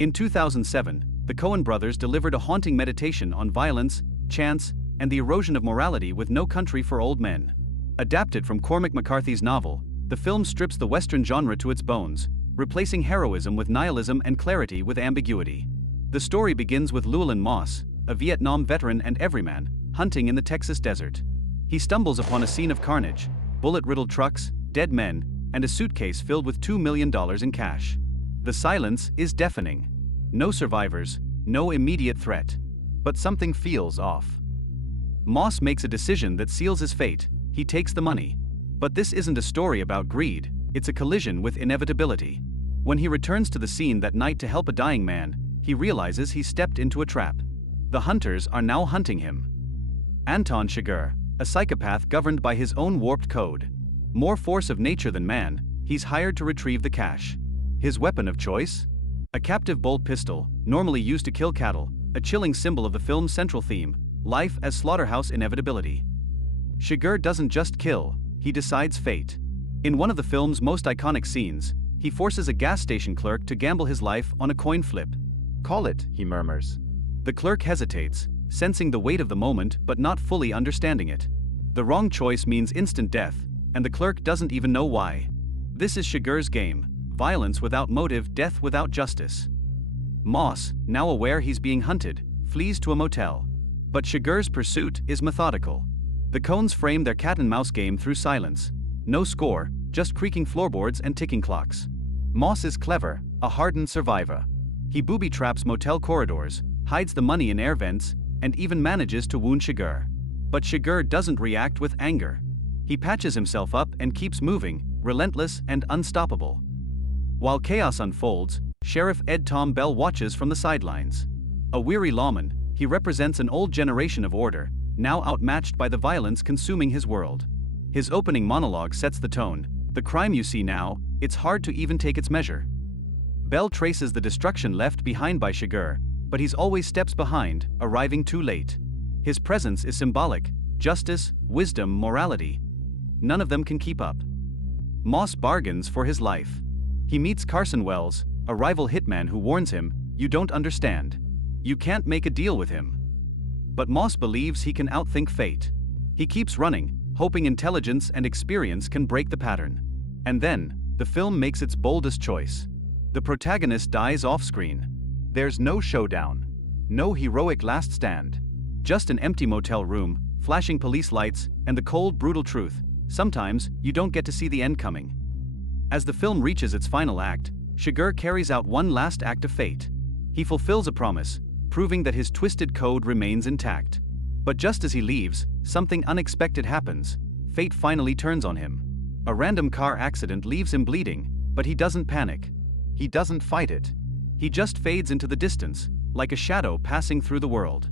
In 2007, the Coen Brothers delivered a haunting meditation on violence, chance, and the erosion of morality with No Country for Old Men. Adapted from Cormac McCarthy's novel, the film strips the Western genre to its bones, replacing heroism with nihilism and clarity with ambiguity. The story begins with Llewelyn Moss, a Vietnam veteran and everyman, hunting in the Texas desert. He stumbles upon a scene of carnage, bullet-riddled trucks, dead men, and a suitcase filled with $2 million in cash. The silence is deafening. No survivors, no immediate threat. But something feels off. Moss makes a decision that seals his fate. He takes the money. But this isn't a story about greed, it's a collision with inevitability. When he returns to the scene that night to help a dying man, he realizes he's stepped into a trap. The hunters are now hunting him. Anton Chigurh, a psychopath governed by his own warped code. More force of nature than man, he's hired to retrieve the cash. His weapon of choice? A captive bolt pistol, normally used to kill cattle, a chilling symbol of the film's central theme, life as slaughterhouse inevitability. Chigurh doesn't just kill, he decides fate. In one of the film's most iconic scenes, he forces a gas station clerk to gamble his life on a coin flip. "Call it," he murmurs. The clerk hesitates, sensing the weight of the moment but not fully understanding it. The wrong choice means instant death, and the clerk doesn't even know why. This is Chigurh's game, violence without motive, death without justice. Moss, now aware he's being hunted, flees to a motel. But Chigurh's pursuit is methodical. The Coens frame their cat-and-mouse game through silence. No score, just creaking floorboards and ticking clocks. Moss is clever, a hardened survivor. He booby-traps motel corridors, hides the money in air vents, and even manages to wound Chigurh. But Chigurh doesn't react with anger. He patches himself up and keeps moving, relentless and unstoppable. While chaos unfolds, Sheriff Ed Tom Bell watches from the sidelines. A weary lawman, he represents an old generation of order, now outmatched by the violence consuming his world. His opening monologue sets the tone. The crime you see now, it's hard to even take its measure. Bell traces the destruction left behind by Chigurh, but he's always steps behind, arriving too late. His presence is symbolic: justice, wisdom, morality. None of them can keep up. Moss bargains for his life. He meets Carson Wells, a rival hitman who warns him, "You don't understand. You can't make a deal with him." But Moss believes he can outthink fate. He keeps running, hoping intelligence and experience can break the pattern. And then, the film makes its boldest choice. The protagonist dies off-screen. There's no showdown. No heroic last stand. Just an empty motel room, flashing police lights, and the cold, brutal truth: sometimes, you don't get to see the end coming. As the film reaches its final act, Chigurh carries out one last act of fate. He fulfills a promise, proving that his twisted code remains intact. But just as he leaves, something unexpected happens. Fate finally turns on him. A random car accident leaves him bleeding, but he doesn't panic. He doesn't fight it. He just fades into the distance, like a shadow passing through the world.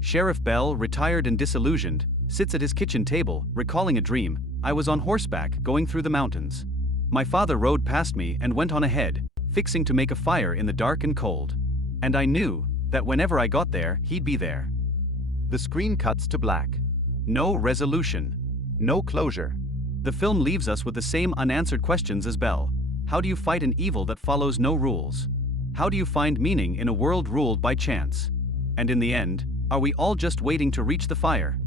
Sheriff Bell, retired and disillusioned, sits at his kitchen table, recalling a dream: "I was on horseback, going through the mountains. My father rode past me and went on ahead, fixing to make a fire in the dark and cold. And I knew that whenever I got there, he'd be there." The screen cuts to black. No resolution. No closure. The film leaves us with the same unanswered questions as Bell. How do you fight an evil that follows no rules? How do you find meaning in a world ruled by chance? And in the end, are we all just waiting to reach the fire?